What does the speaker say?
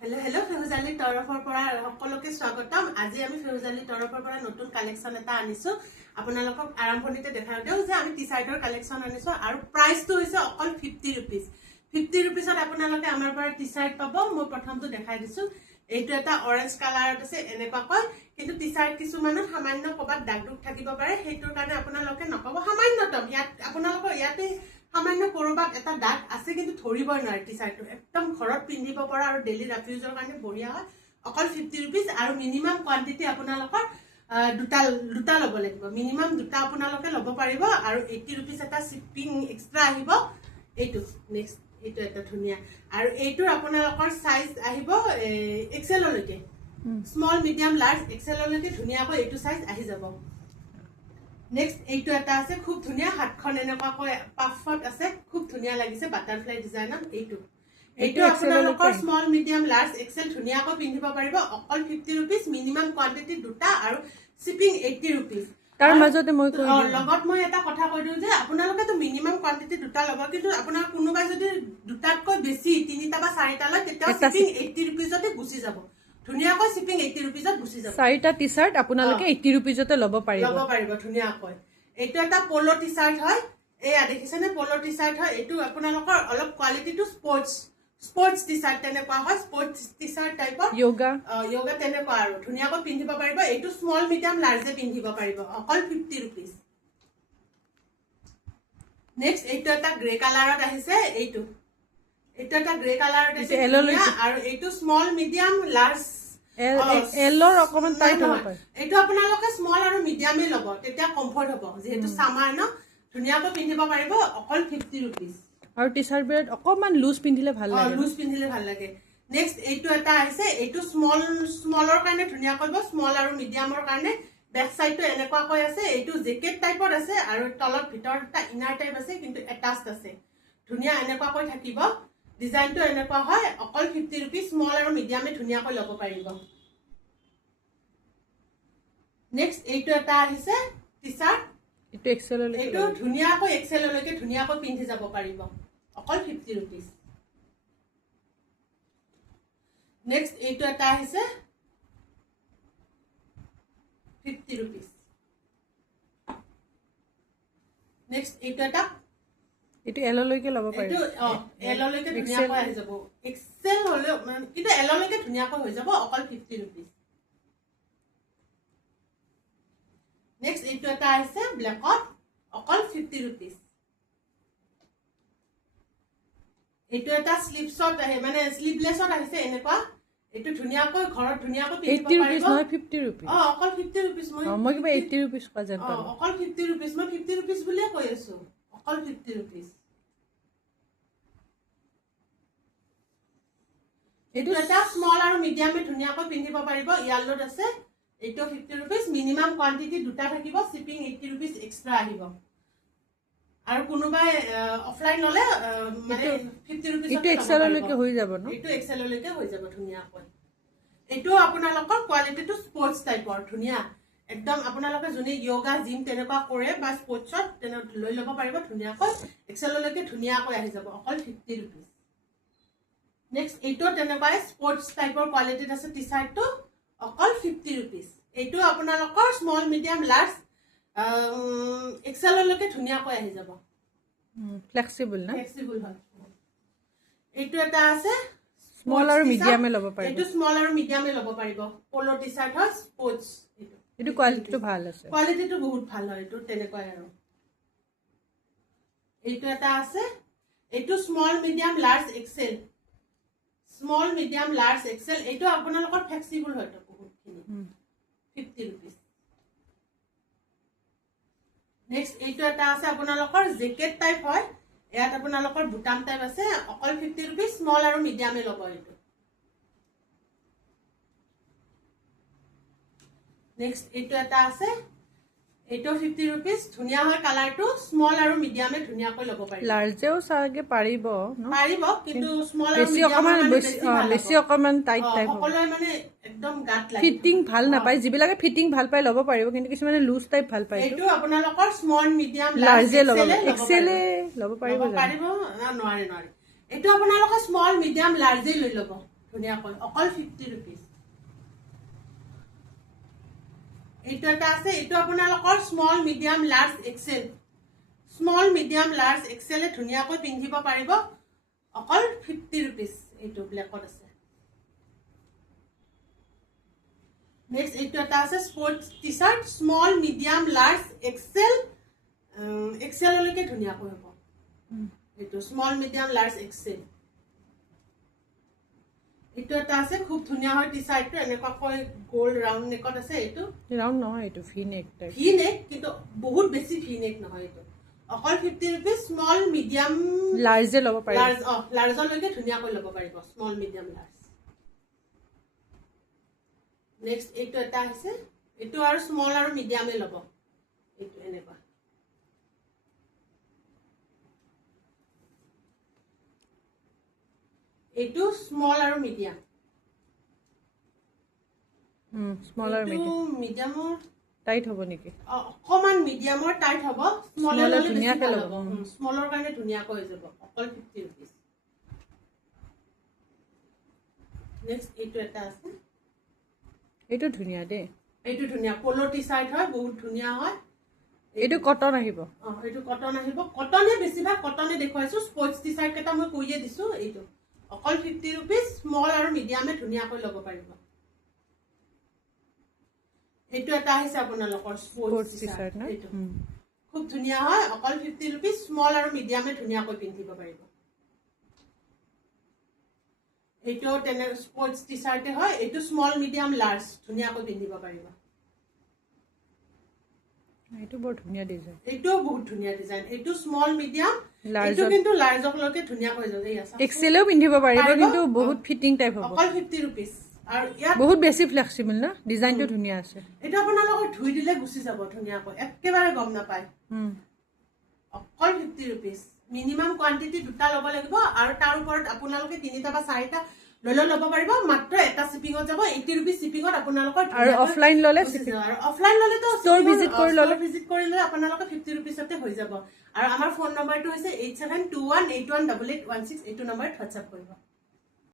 Hello फेहुजाली तरफर পৰা সকলোকে স্বাগতম। আজি আমি फेहुजाली तरफर পৰা নতুন কালেকশন এটা আনিছো। আপোনালোকক আৰম্ভণিতে দেখাও দিও যে আমি টি-শাৰ্টৰ কালেকশন আনিছো আৰু প্ৰাইসটো হৈছে অকল 50 रुपीस। 50 रुपीसত আপোনালোকে আমাৰ পৰা টি-শাৰ্ট পাব। মই প্ৰথমটো দেখাই দিছো। এইটো এটা অৰেঞ্জ কালাৰত আছে এনেকুৱা কয়, কিন্তু টি-শাৰ্ট কিছুমানত সামান্য কবাত দাগ-দুগ থাকিব পাৰে, হেতুৰ কাৰণে আপোনালোকে নকব সামান্যতম। ইয়াত আপোনালোকৰ ইয়াতে সামান্য কৰবাত এটা দাগ আছে, কিন্তু ধৰিবই নোৱাৰে। টি-শাৰ্টটো একদম ঘৰত পিন্ধিব পৰা আৰু ডেইলি ৰাফিউজৰ কাৰণে বঢ়িয়া হয়। অকল 50 रुपीस আৰু মিনিমাম কোৱান্টিটি আপোনালোকৰ দুটা লব লাগিব। মিনিমাম দুটা আপোনালোকে লব পাৰিব আৰু 80 रुपीस এটা শিপিং এক্সট্ৰা আহিব। এইটো নেক্সট এইটো এটা ধুনিয়া আৰু এইটোৰ আপোনালোকৰ সাইজ আহিব এক্সেল লৈকে, স্মল মিডিয়াম লাৰ্জ এক্সেল লৈকে ধুনিয়াকৈ এইটো সাইজ আহি যাব। নেক্সট এইটো এটা আছে খুব ধুনিয়া, হাতখন এনেকুৱাকৈ পাফত আছে, খুব ধুনিয়া লাগিছে বাটাৰফ্লাই ডিজাইনত। এইটো আপোনালোকৰ স্মল মিডিয়াম লাৰ্জ এক্সেল ধুনিয়াকৈ পিন্ধিব পাৰিব। অকল 50 रुपीस, মিনিমাম কোৱান্টিটি দুটা আৰু শিপিং 80 रुपीस। তাৰ মাজতে মই লগত মই এটা কথা কৈ দিও যে আপোনালোকে তো মিনিমাম কোৱান্টিটি দুটা লব, কিন্তু আপোনাৰ কোনোবাই যদি দুটাতকৈ বেছি তিনিটা বা চাৰিটা লয় তেতিয়া শিপিং 80 रुपीसতে গুচি যাব। ধুনিয়াকৈ শিপিং 80 रुपीसত গুচি যাব। চাৰিটা টি-শাৰ্ট আপোনালোকে 80 रुपीसতে লব পাৰিব ধুনিয়াকৈ। এইটো এটা পলো টি-শাৰ্ট হয়। এয়া দেখিছেনে পলো টি-শাৰ্ট হয়। এইটো আপোনালোকৰ অলপ কোৱালিটিটো স্পৰ্টস টি-শাৰ্ট তেনেকুৱা হয়, স্পৰ্টস টি-শাৰ্ট টাইপৰ যোগা তেনেকুৱা আৰু ধুনিয়াকৈ পিন্ধিব পাৰিব। এইটো স্মল মিডিয়াম লাৰ্জে পিন্ধিব পাৰিব। অকল 50 रुपीस। নেক্সট এইটো এটা গ্ৰে কালাৰত আহিছে। এইটো এটা গ্ৰে কালাৰত আছে আৰু এইটো স্মল মিডিয়াম লাৰ্জ এলৰ অকমান টাইট হ'ব পাৰে। এইটো আপোনালোকে স্মল আৰু মিডিয়ামে লব, তেতিয়া কমফৰ্ট হ'ব, যিহেতু সামাৰ ন। ধুনিয়াকৈ পিন্ধিব পাৰিব। অকল 50 रुपीस। আৰু টি-শাৰ্ট বিৰাট অকমান লুজ পিন্ধিলে ভাল লাগে। লুজ পিন্ধিলে ভাল লাগে। নেক্সট এইটো এটা আহিছে। এইটো স্মলৰ কাৰণে ধুনিয়া কৰিব, স্মল আৰু মিডিয়ামৰ কাৰণে। বেক সাইডটো এনেকুৱাকৈ আছে। এইটো জেকেট টাইপৰ আছে আৰু তলত ভিতৰত এটা ইনাৰ টাইপ আছে, কিন্তু এটাচড আছে। ধুনিয়া এনেকুৱাকৈ থাকিব। ডিজাইনটো এনেকুৱা হয়। অকল 50 रुपीस। স্মল আৰু মিডিয়ামে ধুনিয়াকৈ ল'ব পাৰিব। নেক্সট এইটো এটা আহিছে টি-শাৰ্ট। এইটো এক্সেল লৈকে, এইটো ধুনিয়াকৈ এক্সেল লৈকে ধুনিয়াকৈ পিন্ধি যাব পাৰিব। অকল 50 रुपीस। নেক্সট এইটো এটা আহিছে 50 रुपीस। নেক্সট এইটো এটা এইটো এল লৈকে ল'ব পাৰিব। এইটো এল লৈকে ধুনিয়াকৈ আহি যাব। এক্সেল হলে কিন্তু এল লৈকে ধুনিয়াকৈ হৈ যাব। অকল 50 रुपीस। নেক্সট এইটো এটা আহিছে ব্লেকত। অকল 50 रुपीस। এইটো এটা স্লিভছত আহে, মানে স্লিভলেছত আহিছে এনেকুৱা। এইটো ধুনিয়াকৈ ঘৰত ধুনিয়াকৈ পিন্ধিব পাৰিব। 80 रुपीस নহয় 50 रुपीस। অকল 50 रुपीस। মই কিবা 80 रुपीस কৈ যেন পালো। অকল 50 रुपीस। মই 50 रुपीस বুলিয়ে কৈ আছো। অকল 50 रुपीस। এইটো এটা স্মল আৰু মিডিয়ামে ধুনিয়াকৈ পিন্ধিব পাৰিব। ইয়ালত আছে। এইটো 50 रुपीस। মিনিমাম কোৱান্টিটি দুটা থাকিব। শিপিং 80 रुपीस এক্সট্ৰা আহিব। আৰু কোনোবাই অফলাইন ললে মানে 50 रुपीस এইটো এক্সেল লৈকে হৈ যাব ন? এইটো এক্সেল লৈকে হৈ যাব ধুনিয়াকৈ। এইটো আপোনালোকৰ কোৱালিটিটো স্পৰ্টস টাইপৰ ধুনিয়া। একদম আপোনালোকে যোনে যোগা জিম তেনেকুৱা কৰে বা স্পৰ্টছত লৈ ল'ব পাৰিব ধুনিয়াকৈ। এক্সেল লৈকে ধুনিয়াকৈ আহি যাব। অকল 50 रुपीस। নেক্সট এইটো তেনেকুৱাই স্পৰ্টস টাইপৰ কোৱালিটিত আছে টি-শাৰ্টটো। অকল 50 रुपीस। এইটো আপোনালোকৰ স্মল মিডিয়াম লাৰ্জ এক্সেল লৈকে ধুনিয়াকৈ আহি যাব। ফ্লেক্সিবল না? ফ্লেক্সিবল হয়। এইটো এটা আছে স্মল আৰু মিডিয়ামে ল'ব পাৰিব। এইটো স্মল আৰু মিডিয়ামে ল'ব পাৰিব। পলো টি-শাৰ্ট হয় স্পৰ্টস। এইটো কোৱালিটিটো ভাল আছে। কোৱালিটিটো বহুত ভাল হয়। এইটো তেনেকুৱাই আৰু। এইটো এটা আছে। এইটো small medium large XL. Small medium large XL. এইটো আপোনালোকৰ ফ্লেক্সিবল হয় বহুতখিনি। 50 रुपीस। নেক্সট এইটো এটা আছে আপোনালোকৰ জেকেট টাইপ হয়। ইয়াত আপোনালোকৰ বুটাম টাইপ আছে। অকল 50 रुपीस। স্মল আৰু মিডিয়ামে ল'ব এইটো। নেক্সট এইটো এটা আছে। এইটো 50 रुपीस। ধুনিয়া হয় কালাৰটো। স্মল আৰু মিডিয়ামে ধুনিয়াকৈ ল'ব পাৰিব। লাৰ্জেও চাগে পাৰিব ন? পাৰিব, কিন্তু স্মল আৰু বেছি অকমান টাইট টাইপ হ'ব। সকলোৱে মানে একদম গাত লাগে। ফিটিং ভাল নাপায়। যিবিলাকে ফিটিং ভাল পায় ল'ব পাৰিব, কিন্তু কিছুমানে লুজ টাইপ ভাল পায়। এইটো আপোনালোকৰ স্মল মিডিয়াম লাৰ্জে ল'ব। এক্সেলে ল'ব পাৰিব। নোৱাৰে। এইটো আপোনালোকৰ স্মল মিডিয়াম লাৰ্জে লৈ ল'ব। ধুনীয়াকৈ অকল 50 rupees এইটো এটা আছে এইটো আপোনালোকৰ small medium large XL small medium large এক্সেলে ধুনীয়াকৈ পিন্ধিব পাৰিব অকল 50 rupees এইটো ব্লেকত আছে নেক্সট এইটো এটা আছে sports T-shirt small medium large XL এক্সেললৈকে ধুনীয়াকৈ হ'ব এইটো স্মল মিডিয়াম লাৰ্জ এক্সেল এইটো এটা আছে খুব ধুনীয়া হয় টি-শাৰ্টটো এনেকুৱাকৈ গোল্ড ৰাউণ্ড নেকত আছে এইটো ৰাউণ্ড নহয় এইটো ভি নেক টাইপ ভি নেক কিন্তু বহুত বেছি ভি নেক নহয় এইটো অকল 50 rupees স্মল মিডিয়াম লাৰ্জে ল'ব পাৰিব লাৰ্জলৈকে ধুনীয়াকৈ ল'ব পাৰিব স্মল মিডিয়াম লাৰ্জ নেক্সট এইটো এটা আছে এইটো আৰু স্মল আৰু মিডিয়ামে ল'ব এইটো এনেকুৱা এইটো স্মল আৰু মিডিয়াম স্মল আৰু মিডিয়ামৰ টাইট হ'ব নেকি অকমান মিডিয়ামৰ টাইট হ'ব স্মলৰ ধুনীয়াকৈ ল'ব স্মলৰ কাৰণে ধুনীয়াকৈ হৈ যাব অকল 50 rupees নেক্সট এইটো এটা আছে এইটো ধুনীয়া দেই এইটো ধুনীয়া পলো টি-শাৰ্ট হয় বহুত ধুনীয়া হয় এইটো কটন আহিব এইটো কটন আহিব কটনে বেছিভাগ কটনে দেখুৱাইছো স্পৰ্টছ টি-শাৰ্ট কেইটা মই কৈয়ে দিছো এইটো অকল 50 rupees স্মল আৰু মিডিয়ামে ধুনীয়াকৈ ল'ব পাৰিব এইটো এটা আহিছে আপোনালোকৰ স্পৰ্টছ টি-শাৰ্ট এইটো খুব ধুনীয়া হয় অকল 50 rupees স্মল আৰু মিডিয়ামে ধুনীয়াকৈ পিন্ধিব পাৰিব এইটো তেনে স্পৰ্টছ টি-শাৰ্টে হয় এইটো স্মল মিডিয়াম লাৰ্জ ধুনীয়াকৈ পিন্ধিব পাৰিব এইটো বৰ ধুনীয়া ডিজাইন এইটো বহুত ধুনীয়া ডিজাইন এইটো স্মল মিডিয়াম এইটো কিন্তু লাৰ্জলৈকে ধুনীয়াকৈ যাব এই আছে এক্সেলেও পিন্ধিব পাৰিব কিন্তু বহুত ফিটিং টাইপ হ'ব অকল 50 rupees আৰু ইয়াত বহুত বেছি ফ্লেক্সিবল না ডিজাইনটো ধুনীয়া আছে এইটো আপোনালোকৰ ধুই দিলে গুচি যাব ধুনীয়াকৈ একেবাৰে গম নাপায় অকল 50 rupees মিনিমাম কোৱান্টিটি দুটা ল'ব লাগিব আৰু তাৰ ওপৰত আপোনালোকে তিনিটা বা চাৰিটা ল'ব পাৰিব মাত্ৰ এটা শিপিঙত যাব 80 rupees শিপিঙত আপোনালোকৰ আৰু অফলাইন ল'লে আৰু অফলাইন ল'লে তো ষ্ট'ৰ ভিজিট কৰিলে আপোনালোকৰ 50 rupees তে হৈ যাব আৰু আমাৰ ফোন নম্বৰটো হৈছে 8721818816 এইটো নম্বৰত হোৱাটছআপ কৰিব